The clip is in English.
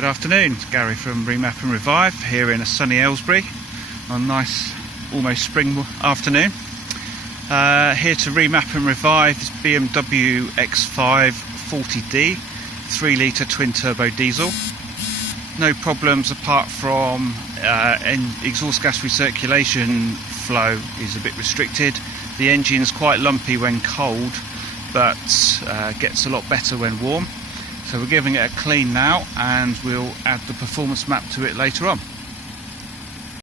Good afternoon, it's Gary from Remap Revive here in a sunny Aylesbury on a nice almost spring afternoon. Here to remap and revive this BMW X5 40D 3 litre twin turbo diesel. No problems apart from exhaust gas recirculation flow is a bit restricted. The engine is quite lumpy when cold, but gets a lot better when warm. So we're giving it a clean now, and we'll add the performance map to it later on.